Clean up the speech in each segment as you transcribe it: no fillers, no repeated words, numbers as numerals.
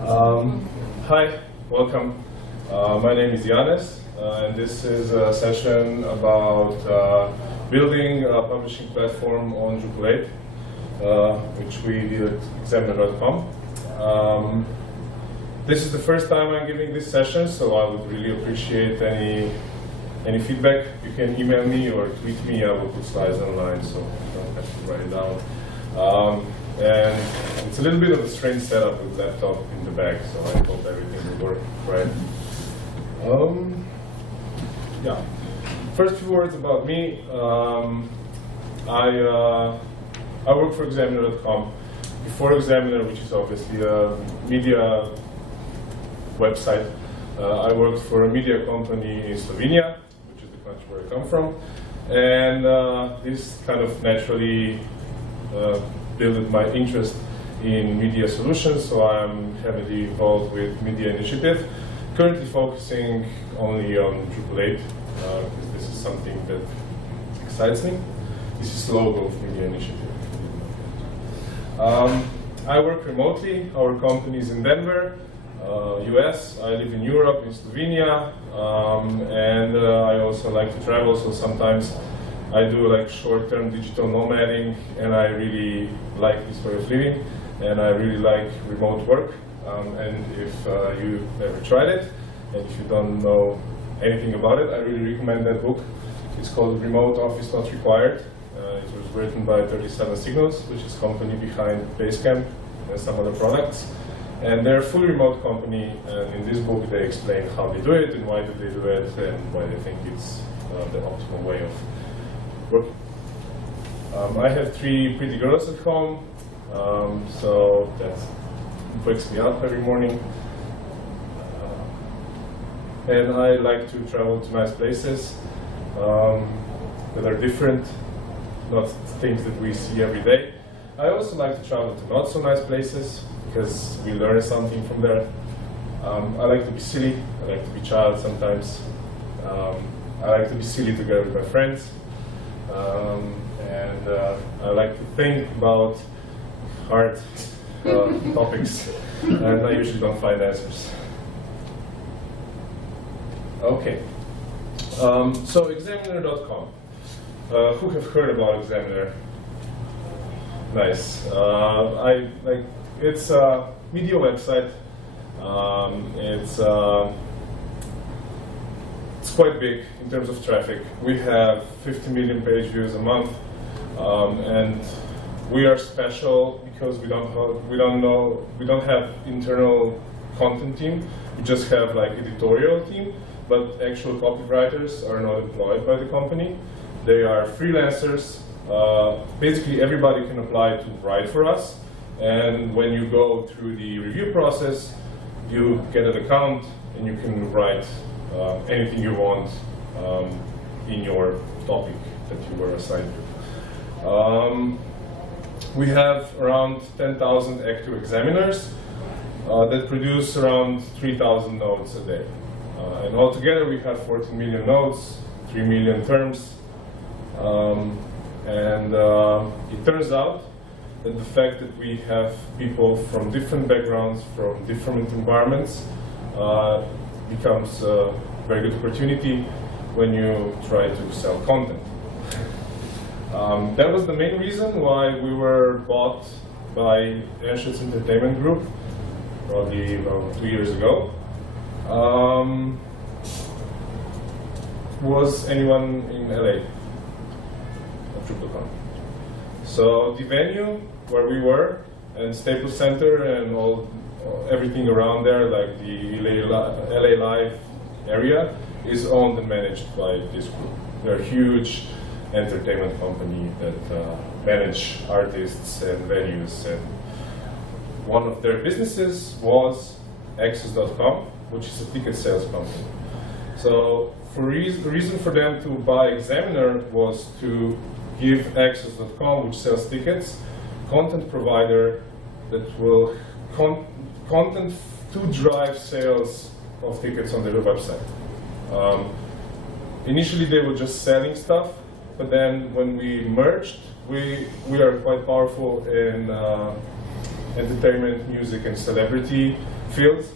Hi, welcome. My name is Yanis, and this is a session about building a publishing platform on Drupal 8, which we did at examiner.com. This is the first time I'm giving this session, so I would really appreciate any feedback. You can email me or tweet me. I will put slides online, so you don't have to write it down. And it's a little bit of a strange setup with laptop in the back, so I hope everything will work right. Yeah. First few words about me. I work for examiner.com. Before Examiner, which is obviously a media website, I worked for a media company in Slovenia, which is the country where I come from, and this kind of naturally built my interest in media solutions, so I'm heavily involved with media initiative, currently focusing only on Drupal 8, because this is something that excites me. This is the logo of media initiative. I work remotely. Our company is in Denver, US. I live in Europe, in Slovenia, and I also like to travel, so sometimes I do like short-term digital nomading, and I really like this way of living, and I really like remote work. And if you never tried it, and if you don't know anything about it, I really recommend that book. It's called Remote Office Not Required. It was written by 37 Signals, which is company behind Basecamp and some other products. And they're a fully remote company, and in this book they explain how they do it, and why do they do it, and why they think it's the optimal way of working. I have 3 pretty girls at home, so that wakes me up every morning. And I like to travel to nice places that are different, not things that we see every day. I also like to travel to not so nice places, because we learn something from there. I like to be silly, I like to be child sometimes. I like to be silly together with my friends. And I like to think about hard topics, and I usually don't find answers. Okay, so examiner.com. Who have heard about Examiner? Nice. It's a media website. It's quite big in terms of traffic. We have 50 million page views a month, and we are special because we don't have internal content team. We just have like editorial team, but actual copywriters are not employed by the company. They are freelancers. Basically, everybody can apply to write for us, and when you go through the review process, you get an account and you can write anything you want in your topic that you were assigned to. We have around 10,000 active examiners that produce around 3,000 nodes a day. And altogether we have 14 million nodes, 3 million terms. It turns out that the fact that we have people from different backgrounds, from different environments, becomes a very good opportunity when you try to sell content. That was the main reason why we were bought by Anschutz Entertainment Group, probably about 2 years ago. Was anyone in LA at DrupalCon? So the venue where we were, and Staples Center and everything around there, like the LA Live area, is owned and managed by this group. They're a huge entertainment company that manage artists and venues. And one of their businesses was Access.com, which is a ticket sales company. So the reason for them to buy Examiner was to give Access.com, which sells tickets, content provider that will content to drive sales of tickets on their website. Initially they were just selling stuff, but then when we merged, we are quite powerful in entertainment, music, and celebrity fields,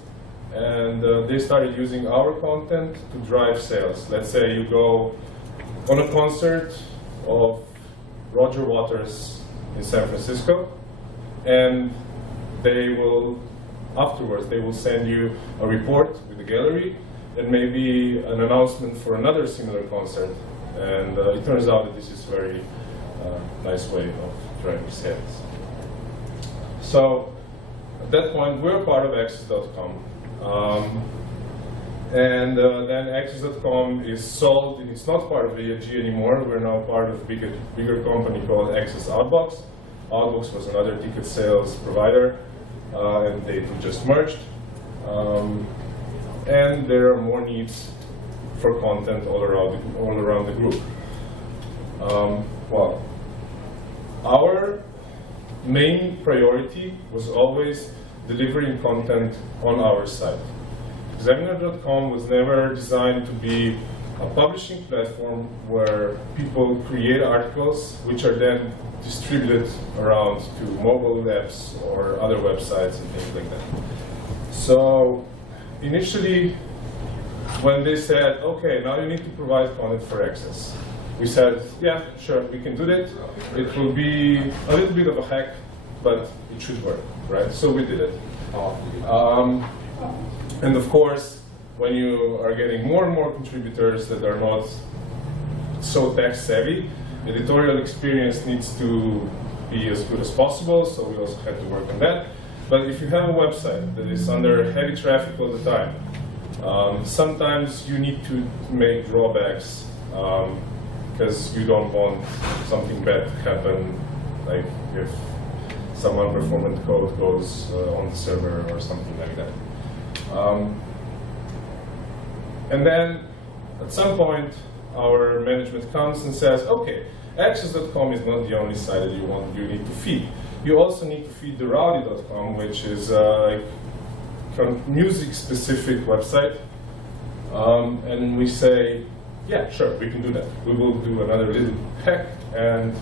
and they started using our content to drive sales. Let's say you go on a concert of Roger Waters in San Francisco, and they will, afterwards, they will send you a report with the gallery and maybe an announcement for another similar concert. And it turns out that this is a very nice way of driving sales. So at that point, we're part of Access.com. Then Access.com is sold, and it's not part of AIG anymore. We're now part of a bigger company called Access Outbox. Outbox was another ticket sales provider, and they two just merged. And there are more needs for content all around the group. Well, our main priority was always delivering content on our site. Examiner.com was never designed to be a publishing platform where people create articles which are then distributed around to mobile apps or other websites and things like that. So initially, when they said, okay, now you need to provide content for Access, we said, yeah, sure, we can do that. It will be a little bit of a hack, but it should work, right? So we did it. And of course, when you are getting more and more contributors that are not so tech savvy, the editorial experience needs to be as good as possible, so we also had to work on that. But if you have a website that is under heavy traffic all the time, sometimes you need to make drawbacks because you don't want something bad to happen, like if some unperformant code goes on the server or something like that. And then at some point, our management comes and says, okay, Access.com is not the only site that you need to feed. You also need to feed the Rowdy.com, which is a music-specific website. And we say, yeah, sure, we can do that. We will do another little hack, and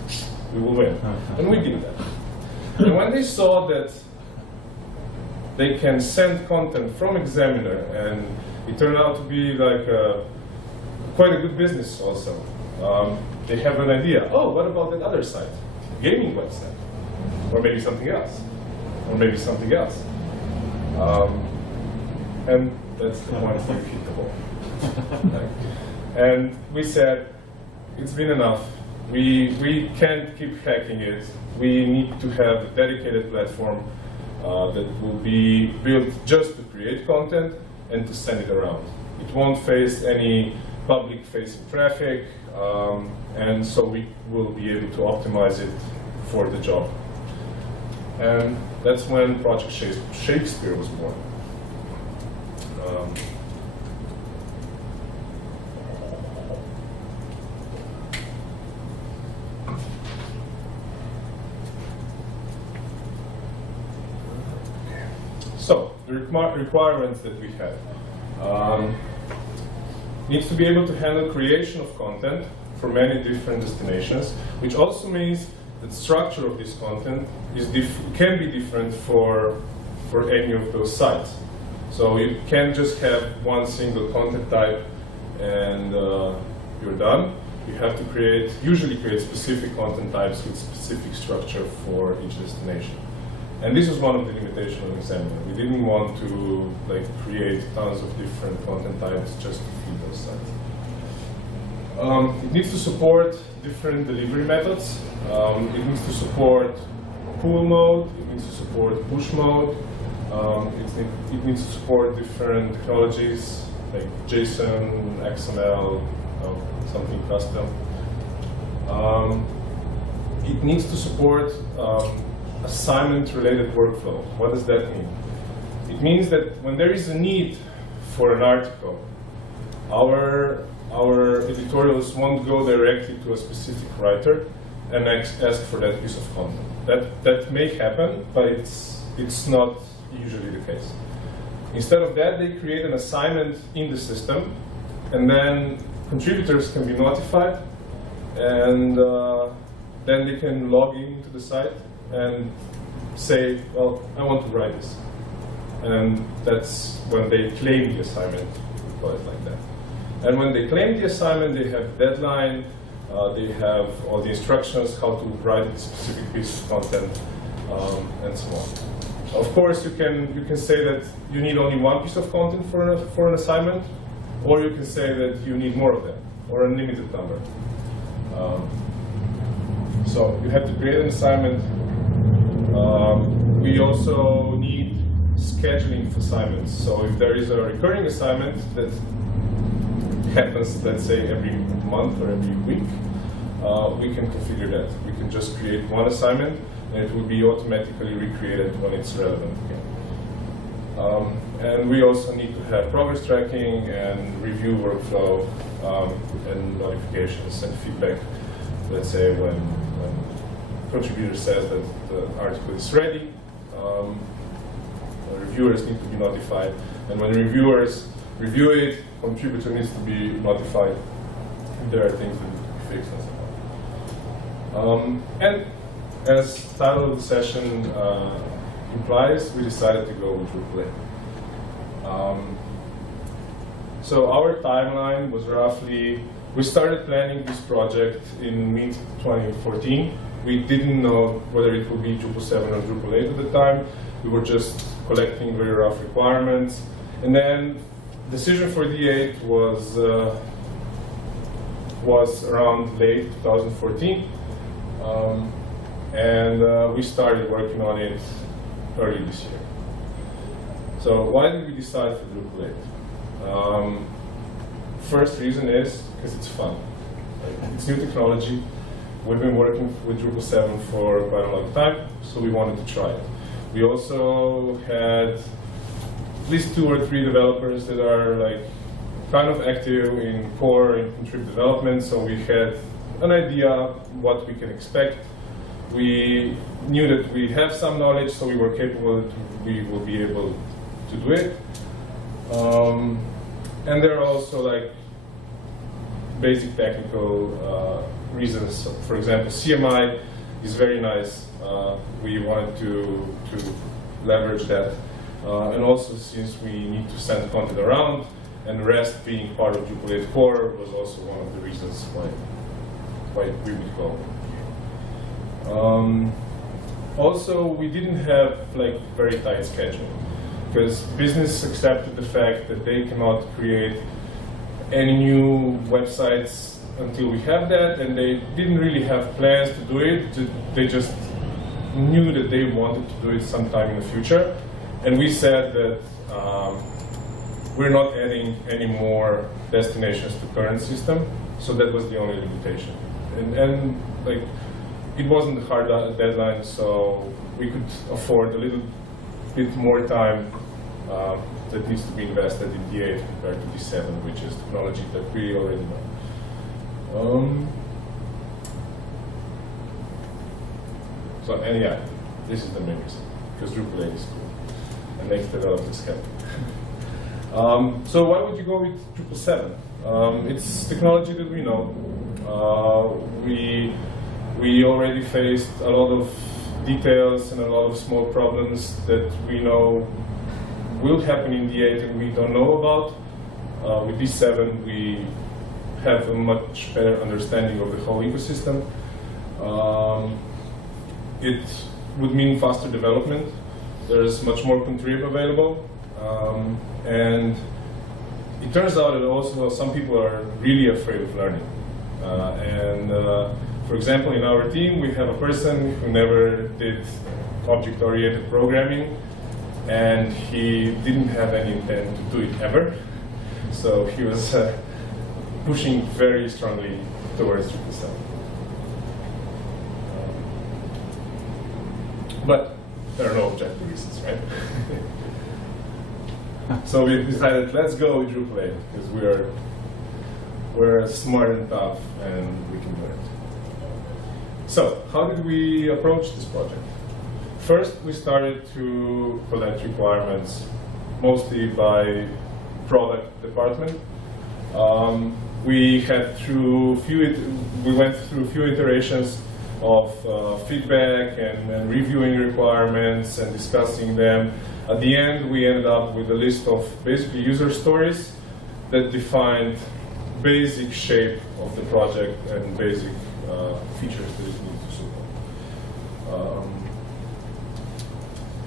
we will win. And we did that. And when they saw that they can send content from Examiner, and it turned out to be like quite a good business also. They have an idea. Oh, what about that other site? Gaming website. Or maybe something else. Or maybe something else. And that's the point where you hit the wall. And we said, it's been enough. We can't keep hacking it. We need to have a dedicated platform that will be built just to create content and to send it around. It won't face any public-facing traffic, and so we will be able to optimize it for the job. And that's when Project Shakespeare was born. So, the requirements that we have. Needs to be able to handle creation of content for many different destinations, which also means that the structure of this content can be different for any of those sites. So you can't just have one single content type and you're done. You have to usually create specific content types with specific structure for each destination. And this was one of the limitations of Examiner. We didn't want to create tons of different content types just to feed those sites. It needs to support different delivery methods. It needs to support pull mode. It needs to support push mode. It needs to support different technologies like JSON, XML, something custom. It needs to support assignment-related workflow. What does that mean? It means that when there is a need for an article, our editorials won't go directly to a specific writer and ask for that piece of content. That may happen, but it's not usually the case. Instead of that, they create an assignment in the system, and then contributors can be notified, and then they can log into the site and say, well, I want to write this. and that's when they claim the assignment, we call it like that. And when they claim the assignment, they have deadline, they have all the instructions, how to write a specific piece of content, and so on. Of course, you can say that you need only one piece of content for an assignment, or you can say that you need more of them, or a limited number. So you have to create an assignment. We also need scheduling of assignments. So if there is a recurring assignment that happens, let's say, every month or every week, we can configure that. We can just create one assignment, and it will be automatically recreated when it's relevant again. And we also need to have progress tracking and review workflow, and notifications and feedback. Let's say when contributor says that the article is ready, reviewers need to be notified, and when reviewers review it, contributor needs to be notified if there are things that need to be fixed and so on. And as the title of the session implies, we decided to go with Drupal 8. So our timeline was roughly, we started planning this project in mid-2014. We didn't know whether it would be Drupal 7 or Drupal 8 at the time. We were just collecting very rough requirements. And then decision for D8 was around late 2014. And we started working on it early this year. So why did we decide for Drupal 8? First reason is because it's fun. It's new technology. We've been working with Drupal 7 for quite a long time, so we wanted to try it. We also had at least 2 or 3 developers that are kind of active in core and contrib development, so we had an idea what we can expect. We knew that we have some knowledge, so we were capable that we will be able to do it. And there are also basic technical reasons. For example, CMI is very nice. We wanted to leverage that. And also, since we need to send content around, and REST being part of Drupal 8 core was also one of the reasons why we would go. Also, we didn't have very tight schedule, because business accepted the fact that they cannot create any new websites until we have that, and they didn't really have plans to do it. They just knew that they wanted to do it sometime in the future, and we said that we're not adding any more destinations to current system, so that was the only limitation. And it wasn't a hard deadline, so we could afford a little bit more time that needs to be invested in D8 compared to D7, which is technology that we already know. So yeah, this is the main reason, because Drupal 8 is cool and makes developers happy. So why would you go with Drupal 7? It's technology that we know. We already faced a lot of details and a lot of small problems that we know will happen in D8 and we don't know about. With D7, we have a much better understanding of the whole ecosystem. It would mean faster development. There's much more contrib available. And it turns out that also some people are really afraid of learning. For example, in our team, we have a person who never did object-oriented programming, and he didn't have any intent to do it ever. So he was pushing very strongly towards Drupal 7. But there are no objective reasons, right? So we decided, let's go with Drupal 8, because we're smart and tough, and we can do it. So, how did we approach this project? First, we started to collect requirements, mostly by product department. We went through a few iterations of feedback and reviewing requirements and discussing them. At the end, we ended up with a list of basically user stories that defined basic shape of the project and basic features that it needs to support.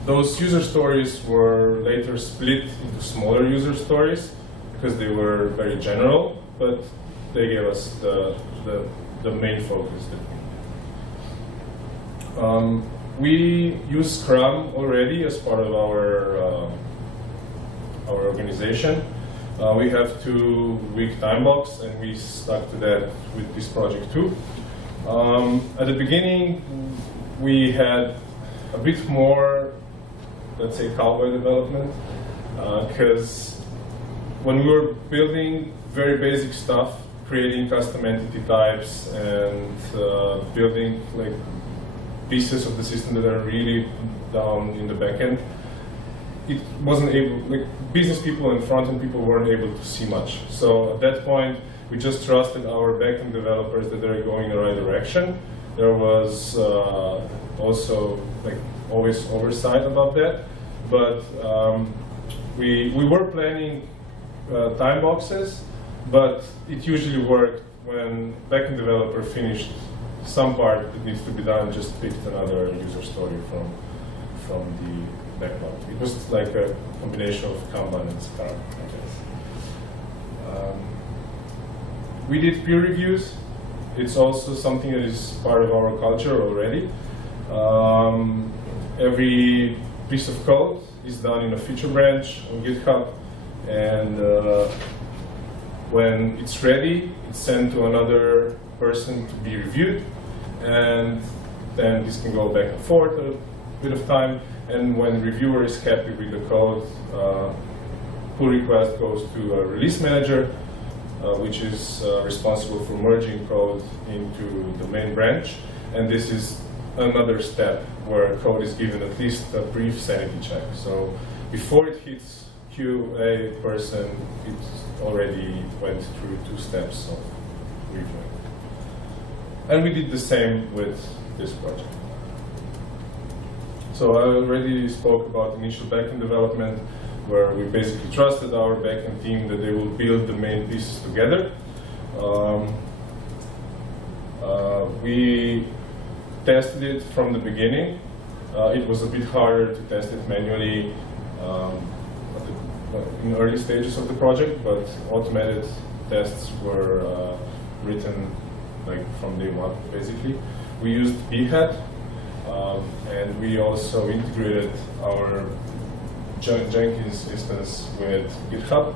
Those user stories were later split into smaller user stories because they were very general, but they gave us the main focus that we use Scrum already as part of our organization. We have 2-week time box, and we stuck to that with this project too. At the beginning, we had a bit more, let's say, cowboy development, because when we were building very basic stuff, creating custom entity types and building like pieces of the system that are really down in the backend, it wasn't able, like business people and front-end people weren't able to see much. So at that point, we just trusted our backend developers that they're going in the right direction. There was also like always oversight about that, but we were planning time boxes, but it usually worked when backend developer finished some part that needs to be done, just picked another user story from the backlog. It was like a combination of Kanban and Scrum, I guess. We did peer reviews. It's also something that is part of our culture already. Every piece of code is done in a feature branch on GitHub, and when it's ready, it's sent to another person to be reviewed, and then this can go back and forth a bit of time. And when the reviewer is happy with the code, pull request goes to a release manager, which is responsible for merging code into the main branch. And this is another step where code is given at least a brief sanity check. So before it hits QA person, it already went through 2 steps of reviewing. And we did the same with this project. So I already spoke about initial backend development, where we basically trusted our backend team that they will build the main pieces together. We tested it from the beginning. It was a bit harder to test it manually in early stages of the project, but automated tests were written like from day one, basically. We used Behat, and we also integrated our Jenkins instance with GitHub,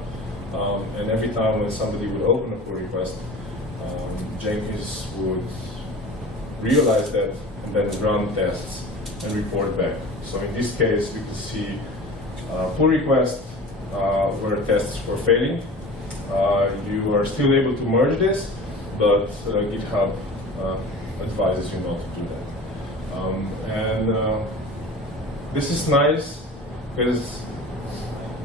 and every time when somebody would open a pull request, Jenkins would realize that and then run tests and report back. So in this case, we could see pull requests where tests were failing. You are still able to merge this, but GitHub advises you not to do that. This is nice because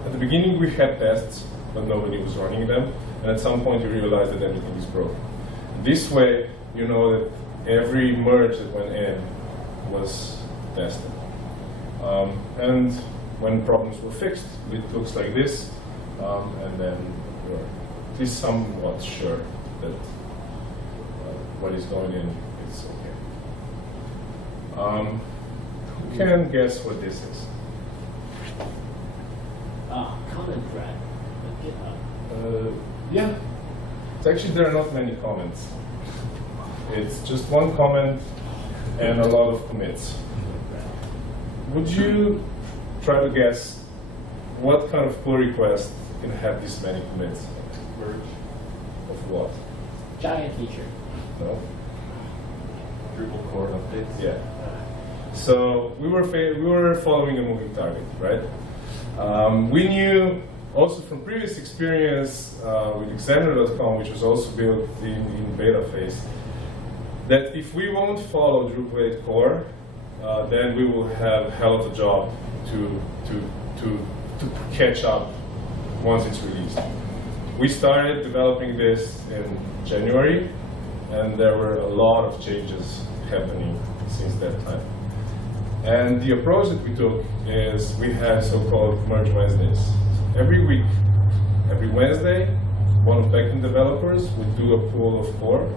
at the beginning we had tests, but nobody was running them, and at some point you realize that everything is broken. This way, you know that every merge that went in was tested. And when problems were fixed, it looks like this, and then you're at least somewhat sure that what is going in is okay. You can guess what this is. Comment thread at GitHub. Yeah. It's actually, there are not many comments. It's just one comment and a lot of commits. Would you try to guess what kind of pull request can have this many commits? Merge. Of what? Giant feature. No? Drupal core updates. Yeah. So we were following a moving target, right? We knew also from previous experience with Examiner.com, which was also built in beta phase, that if we won't follow Drupal 8 core, then we will have hell of a job to catch up once it's released. We started developing this in January, and there were a lot of changes happening since that time. And the approach that we took is we had so-called Merge Wednesdays. Every week, every Wednesday, one of backend developers would do a pool of core,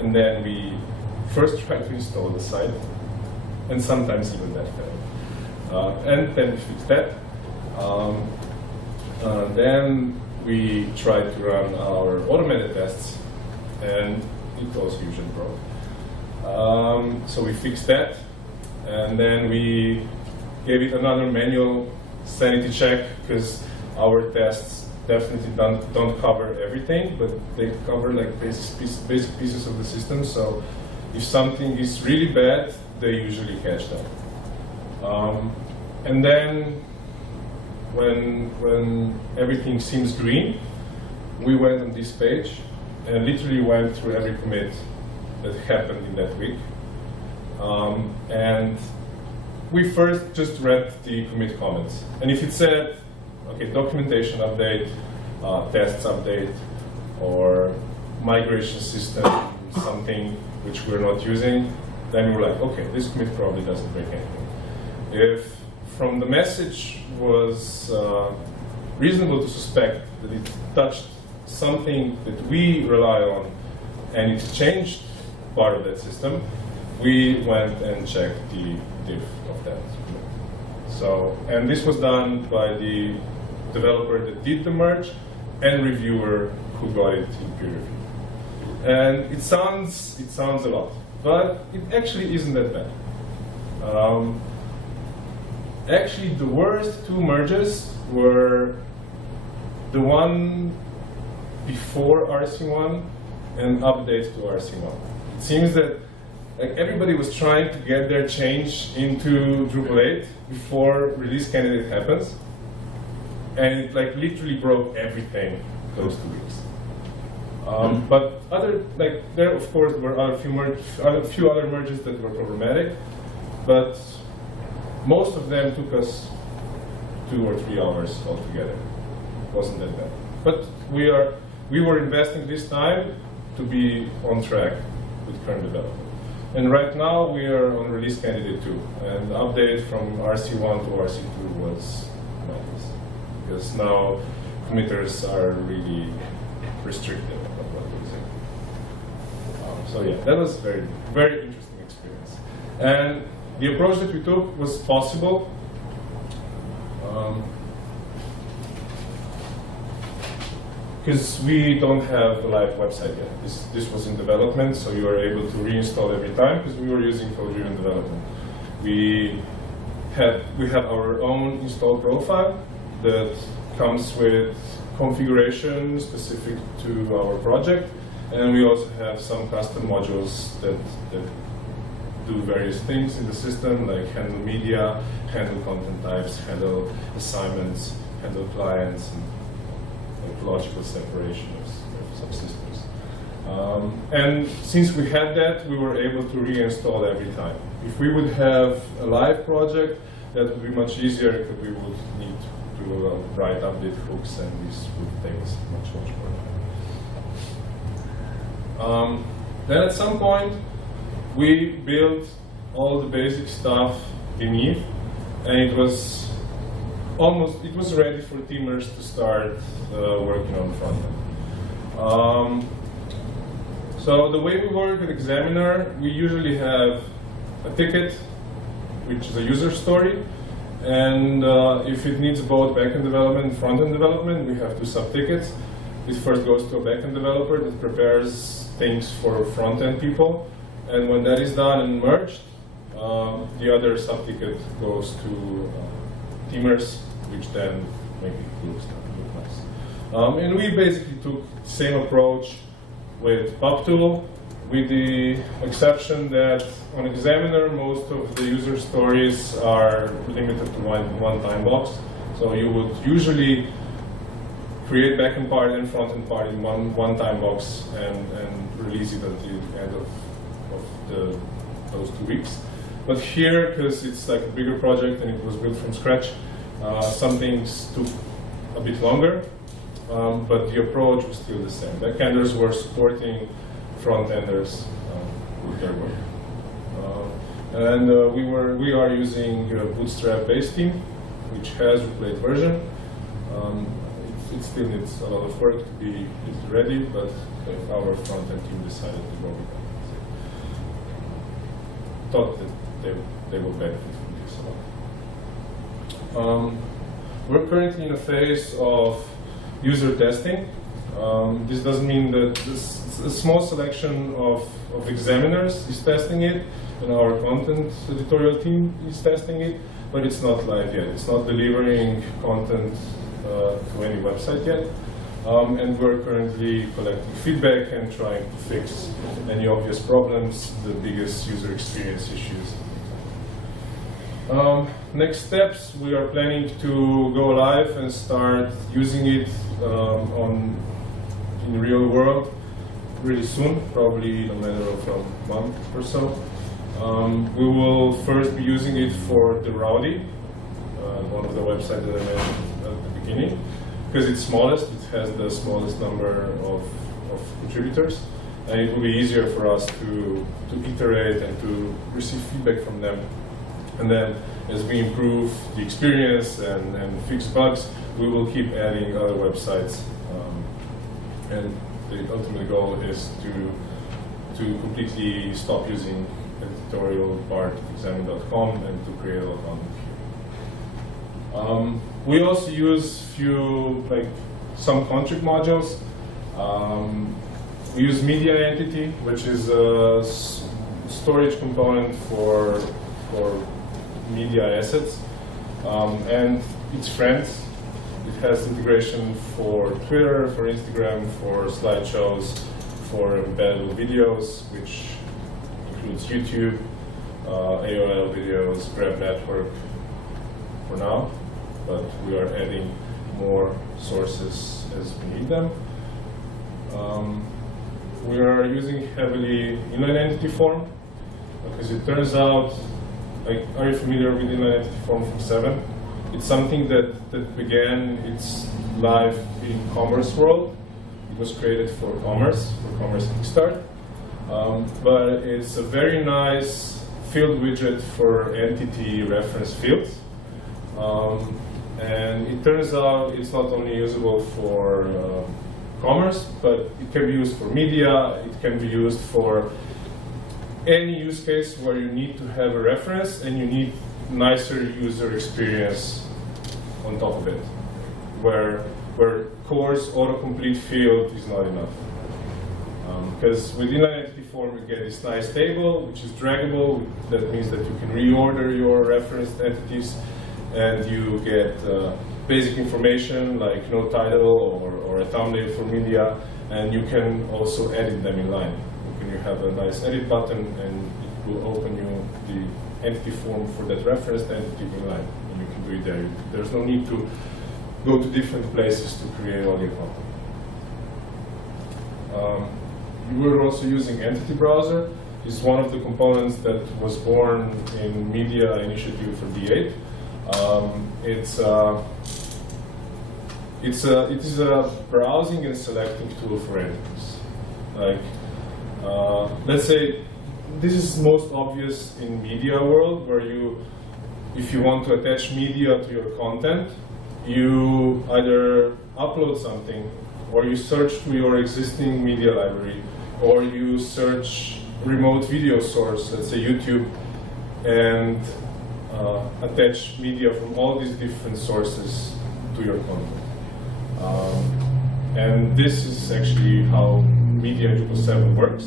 and then we first try to install the site, and sometimes even that failed. And then we fix that. Then we tried to run our automated tests, and it also usually broke. So we fixed that, and then we gave it another manual sanity check, because our tests definitely don't cover everything, but they cover like basic pieces of the system. So if something is really bad, they usually catch that. And then when everything seems green, we went on this page and literally went through every commit that happened in that week. And we first just read the commit comments. And if it said, okay, documentation update, tests update, or migration system, something which we're not using, then we were like, okay, this commit probably doesn't break anything. If from the message was reasonable to suspect that it touched something that we rely on and it changed part of that system, we went and checked the diff of that commit. So, and this was done by the developer that did the merge and reviewer who got it in peer review. And it sounds a lot, but it actually isn't that bad. Actually, the worst two merges were the one before RC1 and update to RC1. It seems that like everybody was trying to get their change into Drupal 8 before release candidate happens, and it like literally broke everything those 2 weeks. But there of course were a few other merges that were problematic, but most of them took us 2 or 3 hours altogether. It wasn't that bad. But we were investing this time to be on track with current development. And right now we are on release candidate 2, and the update from RC1 to RC2 was nice, because now committers are really restricted about what we're using. So yeah, that was very, very interesting experience. And the approach that we took was possible. Because we don't have a live website yet. This was in development, so you are able to reinstall every time, because we were using code-driven development. We have our own install profile that comes with configuration specific to our project, and we also have some custom modules that do various things in the system, like handle media, handle content types, handle assignments, handle clients, and logical separation of subsystems. And since we had that, we were able to reinstall every time. If we would have a live project, that would be much easier, because we would need to write update hooks, and this would take us much more time. Then at some point, we built all the basic stuff beneath, and it was ready for teamers to start working on the front end. So the way we work with Examiner, we usually have a ticket, which is a user story, and if it needs both backend development and front-end development, we have 2 sub-tickets. It first goes to a backend developer that prepares things for front-end people, and when that is done and merged, the other sub-ticket goes to teamers, which then make it look nice. And we basically took the same approach with PubTool, with the exception that on Examiner, most of the user stories are limited to one time box. So you would usually create backend part and front-end part in one time box and release it at the end of those 2 weeks. But here, because it's like a bigger project and it was built from scratch, some things took a bit longer, but the approach was still the same. Backenders were supporting front-enders with their work. And we are using Bootstrap-based theme, which has Drupal 8 version. It still needs a lot of work to be ready, but our front-end team decided to go with that. Thought that they will benefit from this a lot. We're currently in a phase of user testing. This doesn't mean that a small selection of examiners is testing it, and our content editorial team is testing it, but it's not live yet. It's not delivering content to any website yet. And we're currently collecting feedback and trying to fix any obvious problems, the biggest user experience issues. Next steps, we are planning to go live and start using it in real world really soon, probably in a matter of a month or so. We will first be using it for the Rowdy, one of the websites that I mentioned at the beginning, because it's smallest, it has the smallest number of contributors, and it will be easier for us to iterate and to receive feedback from them. And then as we improve the experience and fix bugs, we will keep adding other websites. And the ultimate goal is to completely stop using editorial part of examine.com and to create a content. We also use some contrib modules. We use media entity, which is a storage component for media assets, and its friends. It has integration for Twitter, for Instagram, for slideshows, for embedded videos, which includes YouTube, AOL videos, Grab Network for now, but we are adding more sources as we need them. We are using heavily inline entity form, because it turns out, are you familiar with inline entity form from 7? It's something that began its life in commerce world. It was created for commerce Kickstart. But it's a very nice field widget for entity reference fields. And it turns out it's not only usable for commerce, but it can be used for media, it can be used for any use case where you need to have a reference and you need nicer user experience on top of it, where coarse autocomplete field is not enough. Because with inline entity form, you get this nice table, which is draggable. That means that you can reorder your referenced entities, and you get basic information like no title or a thumbnail for media, and you can also edit them in line. You have a nice edit button, and it will open you the entity form for that referenced entity in line, and you can do it there. There's no need to go to different places to create all your content. We were also using Entity Browser. It's one of the components that was born in Media Initiative for D8. It is a browsing and selecting tool for entities. Let's say this is most obvious in media world, where if you want to attach media to your content, you either upload something, or you search through your existing media library, or you search remote video source, let's say YouTube, and attach media from all these different sources to your content. And this is actually how Media in Drupal 7 works.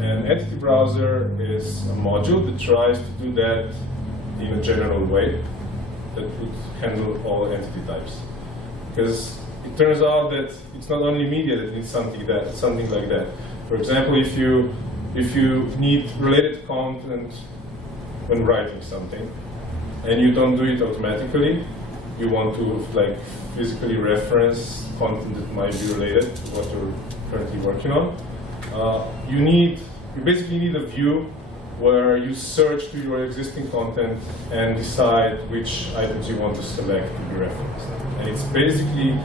And Entity Browser is a module that tries to do that in a general way that would handle all entity types. Because it turns out that it's not only media that needs something like that. For example, if you need related content when writing something, and you don't do it automatically, you want to physically reference content that might be related to what you're currently working on. You basically need a view where you search through your existing content and decide which items you want to select to be referenced. And it's basically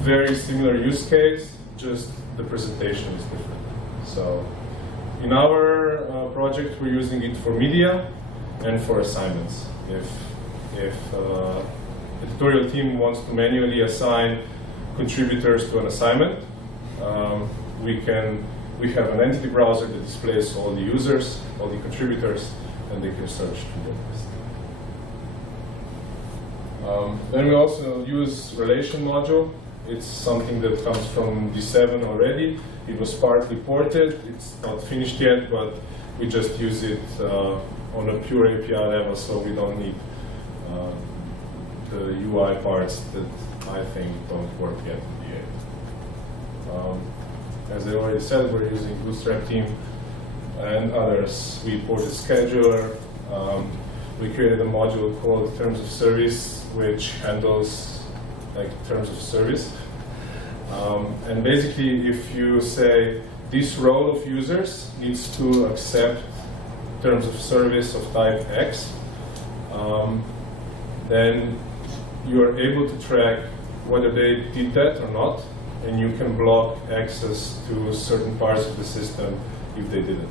very similar use case, just the presentation is different. So in our project, we're using it for media and for assignments. If a tutorial team wants to manually assign contributors to an assignment, we have an entity browser that displays all the users, all the contributors, and they can search through the list. Then we also use relation module. It's something that comes from D7 already. It was partly ported. It's not finished yet, but we just use it on a pure API level, so we don't need the UI parts that I think don't work yet in D8. As I already said, we're using Bootstrap team and others. We ported scheduler. We created a module called Terms of Service, which handles like terms of service. And basically, if you say this row of users needs to accept terms of service of type X, then you are able to track whether they did that or not, and you can block access to certain parts of the system if they didn't.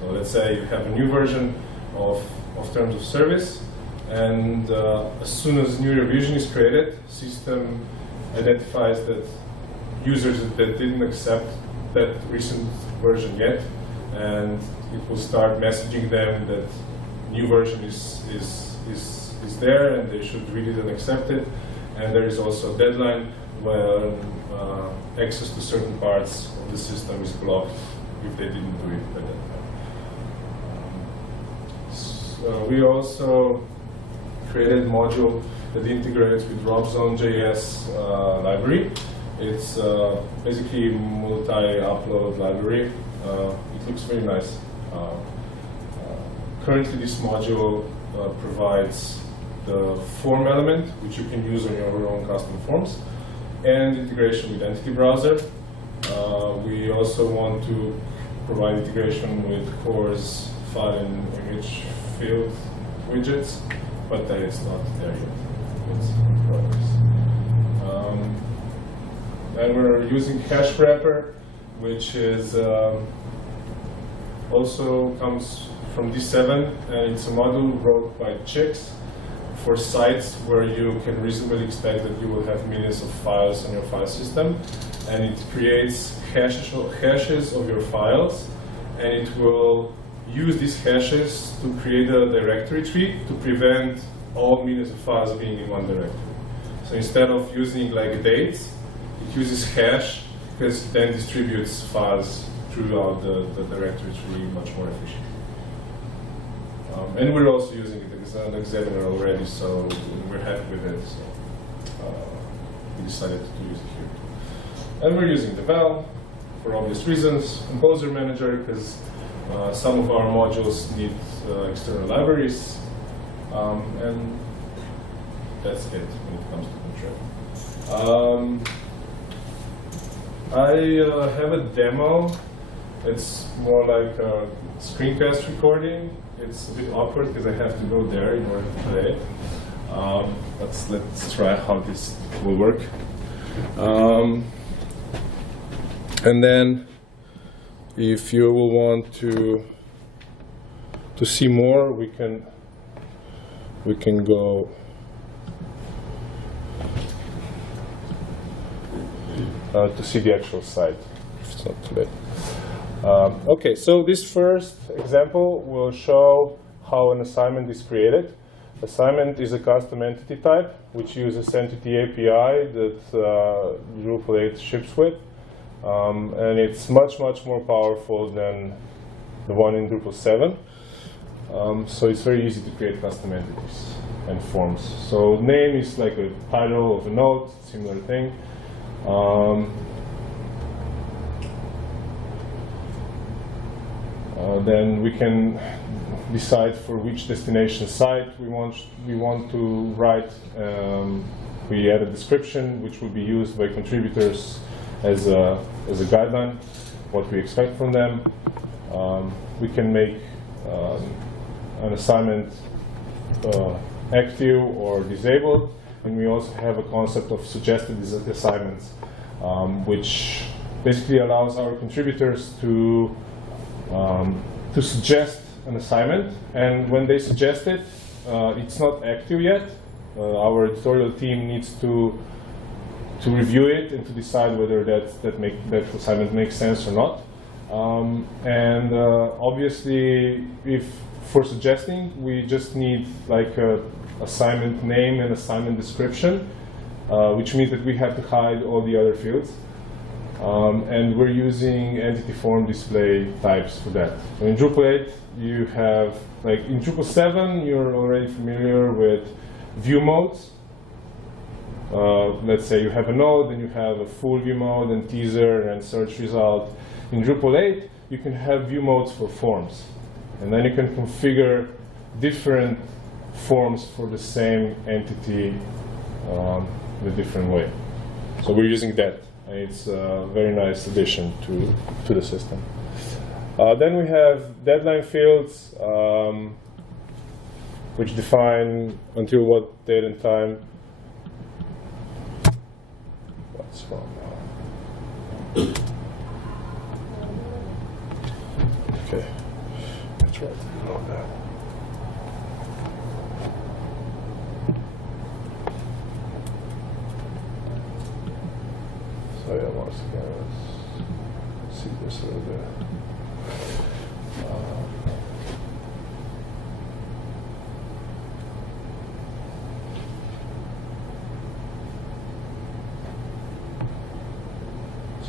So let's say you have a new version of terms of service, and as soon as new revision is created, system identifies that users that didn't accept that recent version yet, and it will start messaging them that new version is there and they should read it and accept it. And there is also a deadline when access to certain parts of the system is blocked if they didn't do it by that time. So we also created a module that integrates with RobZone.js library. It's basically a multi-upload library. It looks very nice. Currently, this module provides the form element, which you can use on your own custom forms, and integration with Entity Browser. We also want to provide integration with Core's file and image field widgets, but it's not there yet. It's in progress. And we're using Hash Wrapper, which is also comes from D7, and it's a module wrote by Chicks for sites where you can reasonably expect that you will have millions of files on your file system, and it creates hashes of your files, and it will use these hashes to create a directory tree to prevent all millions of files being in one directory. So instead of using like dates, it uses hash because it then distributes files throughout the directory tree much more efficiently. And we're also using it as an examiner already, so we're happy with it. So we decided to use it here. And we're using the Val for obvious reasons. Composer Manager because some of our modules need external libraries, and that's it when it comes to control. I have a demo. It's more like a screencast recording. It's a bit awkward because I have to go there in order to play it. Let's try how this will work. And then, if you will want to see more, we can go. To see the actual site, if it's not too late. Okay, so this first example will show how an assignment is created. Assignment is a custom entity type, which uses Entity API that Drupal 8 ships with. And it's much, much more powerful than the one in Drupal 7. So it's very easy to create custom entities and forms. So name is like a title of a node, similar thing. Then we can decide for which destination site we want to write. We add a description which will be used by contributors as a guideline, what we expect from them. We can make an assignment active or disabled, and we also have a concept of suggested assignments, which basically allows our contributors to to suggest an assignment, and when they suggest it, it's not active yet. Our editorial team needs to review it and to decide whether that assignment makes sense or not. Obviously, if for suggesting, we just need like a assignment name and assignment description, which means that we have to hide all the other fields. And we're using entity form display types for that. So in Drupal 8, you have, like in Drupal 7, you're already familiar with view modes. Let's say you have a node, then you have a full view mode, and teaser, and search result. In Drupal 8, you can have view modes for forms. And then you can configure different forms for the same entity in a different way. So we're using that. And it's a very nice addition to the system. Then we have deadline fields, which define until what date and time. What's wrong now? Okay, let's try to ignore that. So yeah, once again, let's see this a little bit.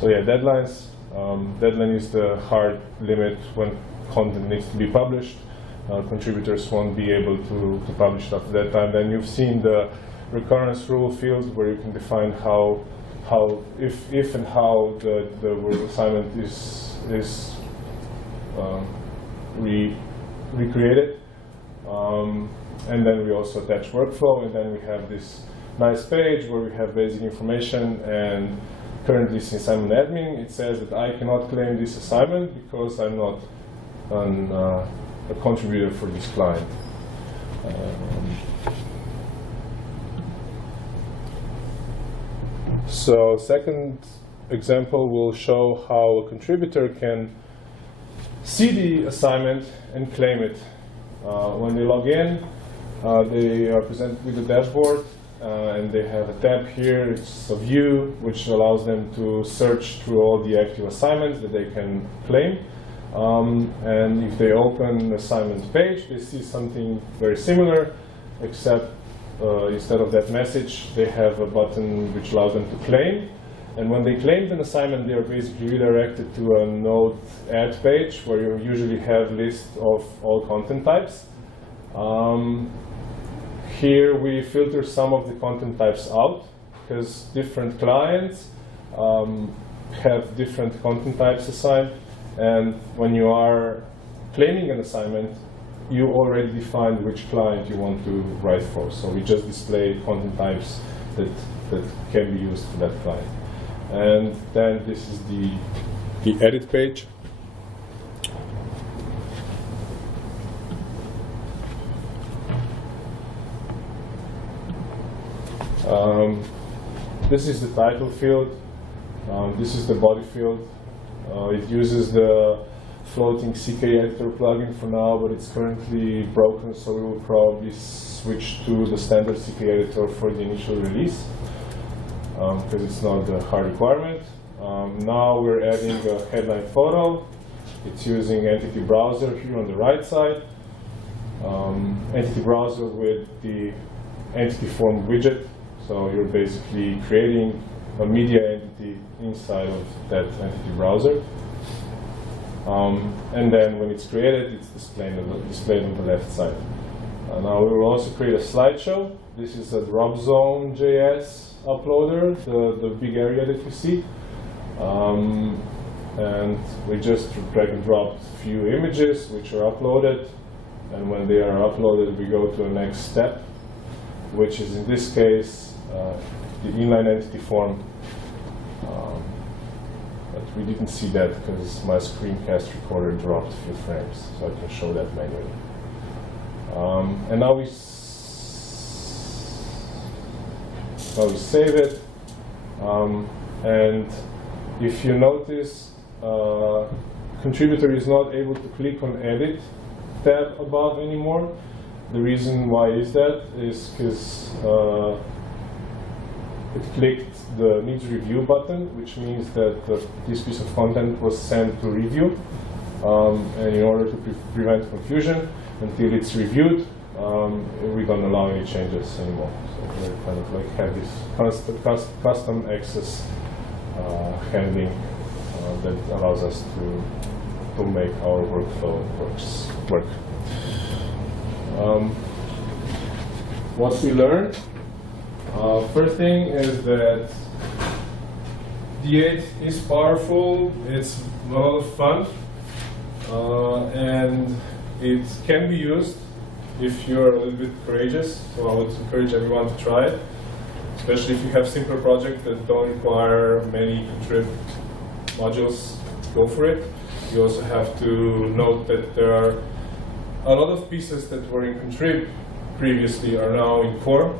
So yeah, deadlines. Deadline is the hard limit when content needs to be published. Contributors won't be able to publish it after that time. Then you've seen the recurrence rule field where you can define if and how the word assignment is recreated. And then we also attach workflow, and then we have this nice page where we have basic information. And currently, since I'm an admin, it says that I cannot claim this assignment because I'm not a contributor for this client. So second example will show how a contributor can see the assignment and claim it. When they log in, they are presented with a dashboard. And they have a tab here, it's a view, which allows them to search through all the active assignments that they can claim. And if they open the assignment page, they see something very similar, except instead of that message, they have a button which allows them to claim. And when they claim an assignment, they are basically redirected to a node add page, where you usually have lists of all content types. Here we filter some of the content types out, because different clients have different content types assigned. And when you are claiming an assignment, you already defined which client you want to write for. So we just display content types that can be used for that client. And then this is the edit page. This is the title field. This is the body field. It uses the floating CK editor plugin for now, but it's currently broken, so we will probably switch to the standard CK editor for the initial release, because it's not a hard requirement. Now we're adding a headline photo. It's using Entity Browser here on the right side. Entity Browser with the Entity Form widget. So you're basically creating a media entity inside of that entity browser. And then when it's created, it's displayed on the left side. Now we will also create a slideshow. This is a Dropzone.js uploader, the big area that you see. And we just drag and drop a few images which are uploaded. And when they are uploaded, we go to the next step, which is in this case the inline entity form. But we didn't see that because my screencast recorder dropped a few frames, so I can show that manually. And now we save it. And if you notice, contributor is not able to click on Edit tab above anymore. The reason why is that is because it clicked the needs review button, which means that this piece of content was sent to review. And in order to prevent confusion, until it's reviewed, we don't allow any changes anymore. So we kind of like have this custom access handling that allows us to make our workflow work. What we learned, first thing is that D8 is powerful, it's a lot of fun, and it can be used if you're a little bit courageous. So I would encourage everyone to try it, especially if you have simpler projects that don't require many contrib modules. Go for it. You also have to note that there are a lot of pieces that were in contrib previously are now in core,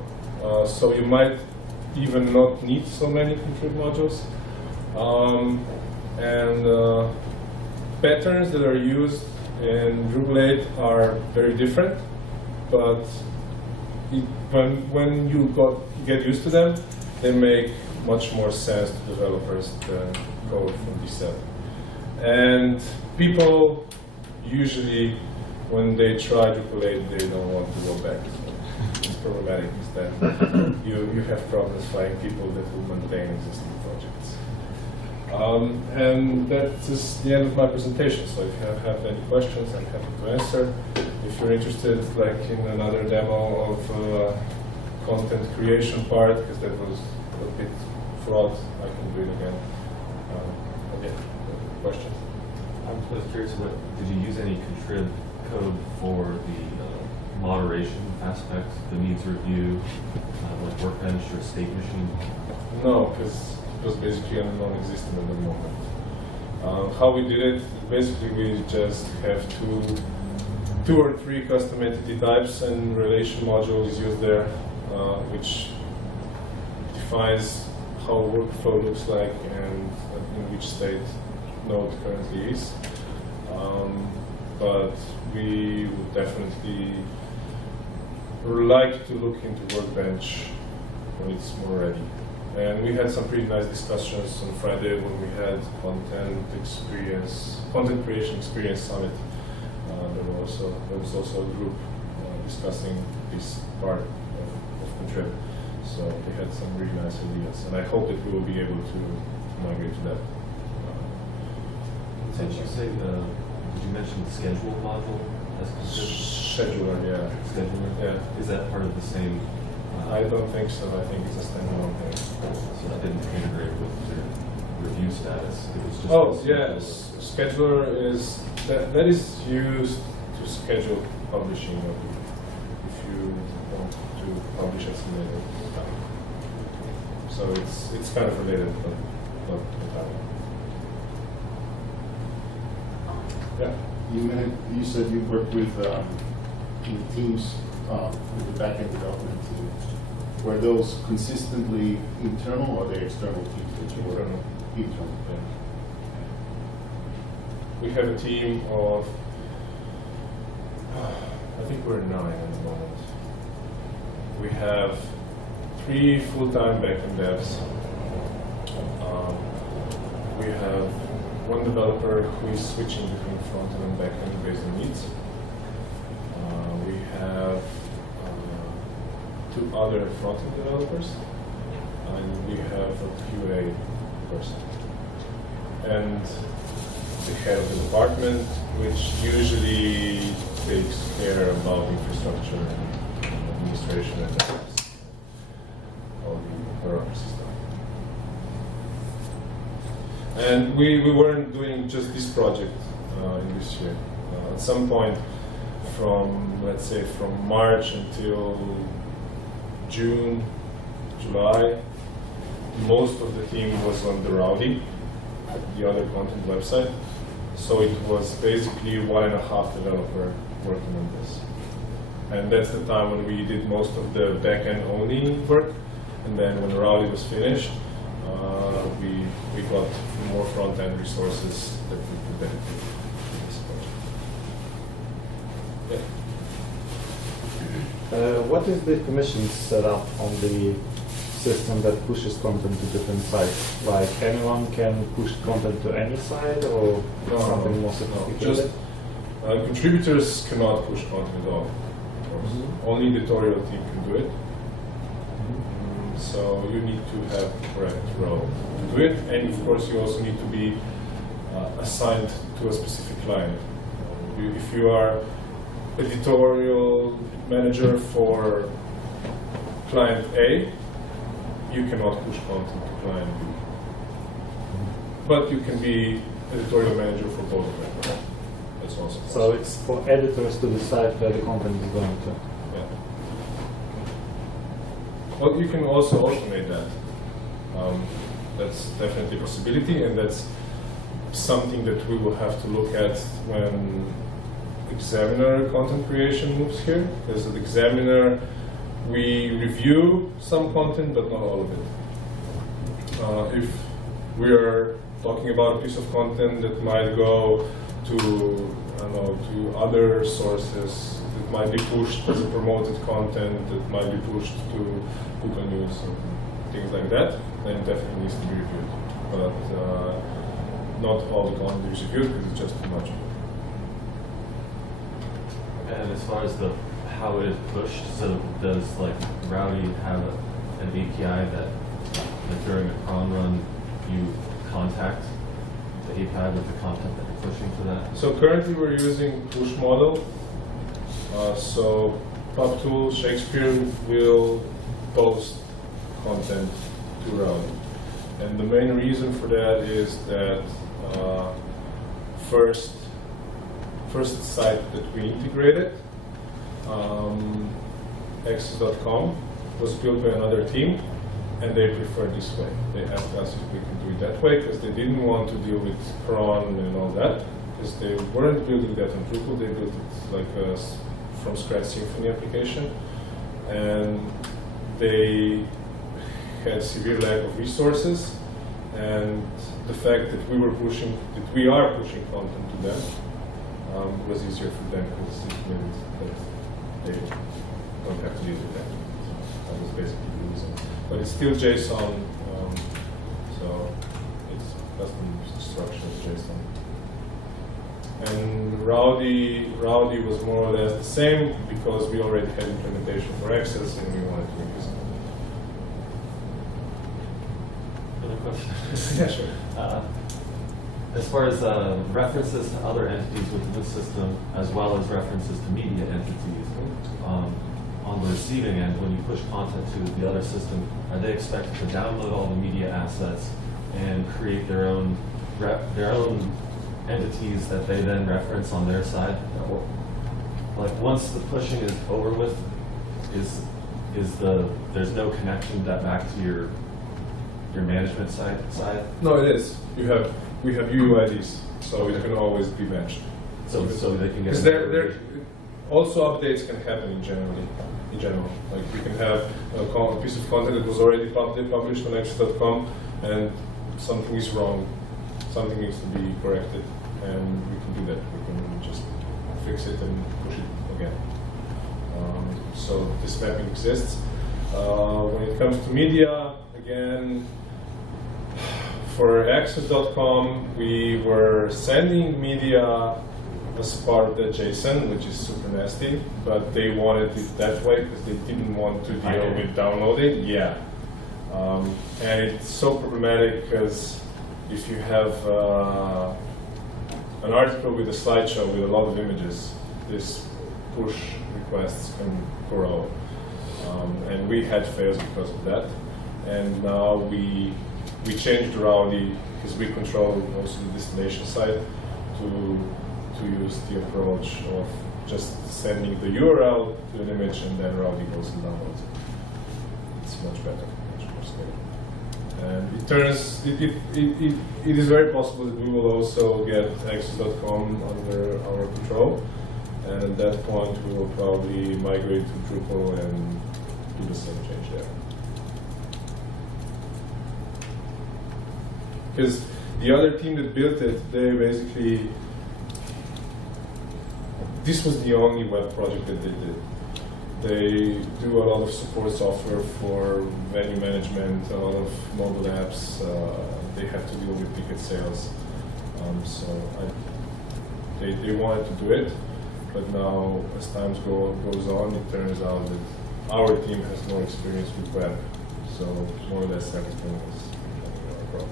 so you might even not need so many contrib modules. Patterns that are used in Drupal 8 are very different, but when you get used to them, they make much more sense to developers than code from D7. And people usually, when they try Drupal 8, they don't want to go back. So it's problematic is that you have problems finding people that will maintain existing projects. And that is the end of my presentation. So if you have any questions, I'm happy to answer. If you're interested, like in another demo of content creation part, because that was a bit fraught, I can do it again. Okay, questions? I'm just curious, did you use any contrib code for the moderation aspect, the needs review, like Workbench or State Machine? No, because it was basically non-existent at the moment. How we did it, basically we just have two or three custom entity types and relation module is used there, which defines how workflow looks like and in which state node currently is. But we would definitely like to look into Workbench when it's more ready. And we had some pretty nice discussions on Friday when we had content creation experience summit. There was also a group discussing this part of contrib. So they had some really nice ideas, and I hope that we will be able to migrate to that. Did you say did you mention the schedule module as contrib? Scheduler, yeah. Scheduler? Yeah. Is that part of the same? I don't think so. I think it's a standalone thing. So that didn't integrate with the review status. It was just. Oh yes, scheduler is that is used to schedule publishing if you want to publish at some later time. So it's kind of related, but not entirely. Yeah. You said you worked with in teams with the back-end development team. Were those consistently internal or are they external teams that you work with? Internal. Yeah. We have a team of, I think we're 9 at the moment. We have 3 full-time backend devs. We have 1 developer who is switching between front-end and backend based on needs. We have 2 other front-end developers, and we have a QA person. And the head of the department, which usually takes care about infrastructure and administration and all the bureaucracy stuff. And we weren't doing just this project in this year. At some point, let's say from March until June, July, most of the team was on the Rowdy, the other content website. So it was basically 1.5 developer working on this. And that's the time when we did most of the back-end only work. And then when Rowdy was finished, we got more front-end resources that we could benefit from this project. Yeah. What is the permission setup on the system that pushes content to different sites? Like anyone can push content to any site, or something more sophisticated? Just contributors cannot push content at all. Of course. Mhm. Only the editorial team can do it. So you need to have the correct role to do it, and of course you also need to be assigned to a specific client. If you are editorial manager for client A, you cannot push content to client B. But you can be editorial manager for both of them. That's also possible. So it's for editors to decide where the content is going to. Yeah. Well, you can also automate that. That's definitely a possibility, and that's something that we will have to look at when Examiner content creation moves here. As an Examiner, we review some content, but not all of it. If we are talking about a piece of content that might go to, I don't know, to other sources, that might be pushed as a promoted content, that might be pushed to Google News and things like that, then it definitely needs to be reviewed. But not all the content is reviewed because it's just too much. And as far as how it is pushed, so does like Rowdy have an API that during a cron run you contact the API with the content that you're pushing to that? So currently we're using push model. So PubTool, Shakespeare will post content to Rowdy. And the main reason for that is that first site that we integrated, Access.com, was built by another team, and they prefer this way. They asked us if we can do it that way because they didn't want to deal with cron and all that, because they weren't building that on Drupal. They built it like a from scratch Symfony application, and they had severe lack of resources, and the fact that we are pushing content to them was easier for them because it meant that they don't have to deal with that. That was basically the reason. But it's still JSON, so it's custom structure of JSON. And Rowdy was more or less the same because we already had implementation for Access and we wanted to use it. Another question? Yeah, sure. As far as references to other entities within the system, as well as references to media entities, on the receiving end, when you push content to the other system, are they expected to download all the media assets and create their own entities that they then reference on their side? Or, like once the pushing is over with, there's no connection back to your management side? No, it is. We have UUIDs, so it can always be matched. So they can get. Because there also updates can happen in general. Like you can have a piece of content that was already published on Access.com, and something is wrong. Something needs to be corrected, and we can do that. We can just fix it and push it again. So this mapping exists. When it comes to media, again, for Access.com, we were sending media as part of the JSON, which is super nasty, but they wanted it that way because they didn't want to deal with downloading. Yeah. And it's so problematic because if you have an article with a slideshow with a lot of images, this push requests can grow. And we had fails because of that. And now we changed Rowdy because we control also the destination side to use the approach of just sending the URL to an image and then Rowdy goes and downloads it. It's much better, much more scalable. And it is very possible that we will also get Access.com under our control, and at that point we will probably migrate to Drupal and do the same change there. because the other team that built it, they basically, this was the only web project that they did. They do a lot of support software for venue management, a lot of mobile apps. They have to deal with ticket sales. They wanted to do it, but now as time goes on, it turns out that our team has more experience with web, so more or less everything is becoming a problem.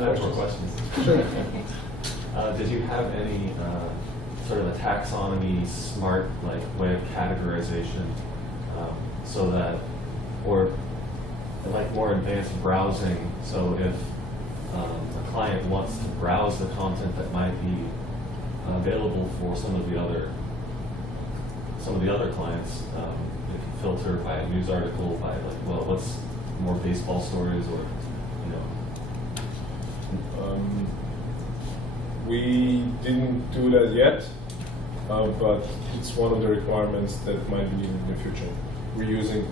Time for questions. Did you have any sort of a taxonomy, smart way of categorization, so that, or like more advanced browsing? So if a client wants to browse the content that might be available for some of the other clients, they can filter by a news article, by what's more baseball stories, or We didn't do that yet, but it's one of the requirements that might be needed in the future. We're using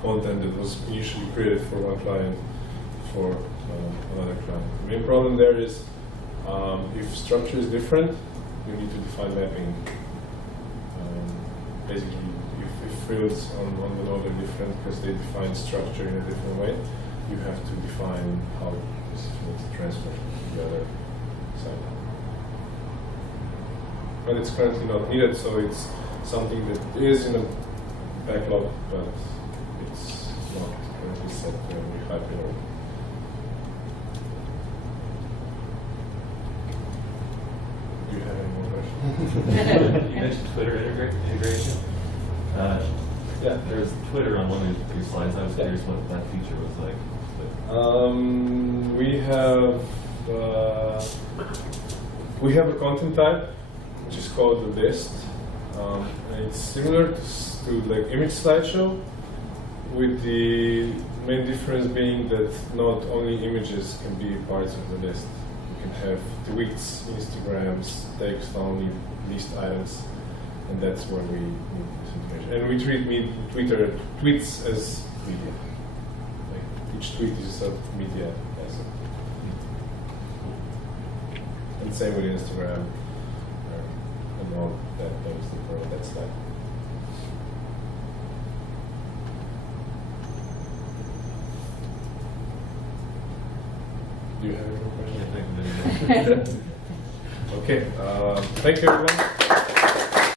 content that was initially created for one client for another client. The main problem there is if structure is different, you need to define mapping. Basically, if fields on the node are different because they define structure in a different way, you have to define how this field transfers to the other side. But it's currently not needed, so it's something that is in a backlog, but it's not currently set to a high priority. Do you have any more questions? You mentioned Twitter integration. Yeah, there's Twitter on one of your slides. I was curious what that feature was like. We have a content type which is called the list. And it's similar to like image slideshow, with the main difference being that not only images can be parts of the list. You can have tweets, Instagrams, text only, list items, and that's where we need this information. And we treat Twitter tweets as media. Like each tweet is a media asset. And same with Instagram and all that things for that stuff. Do you have any more questions? Yeah, thank you. Okay, thank you everyone.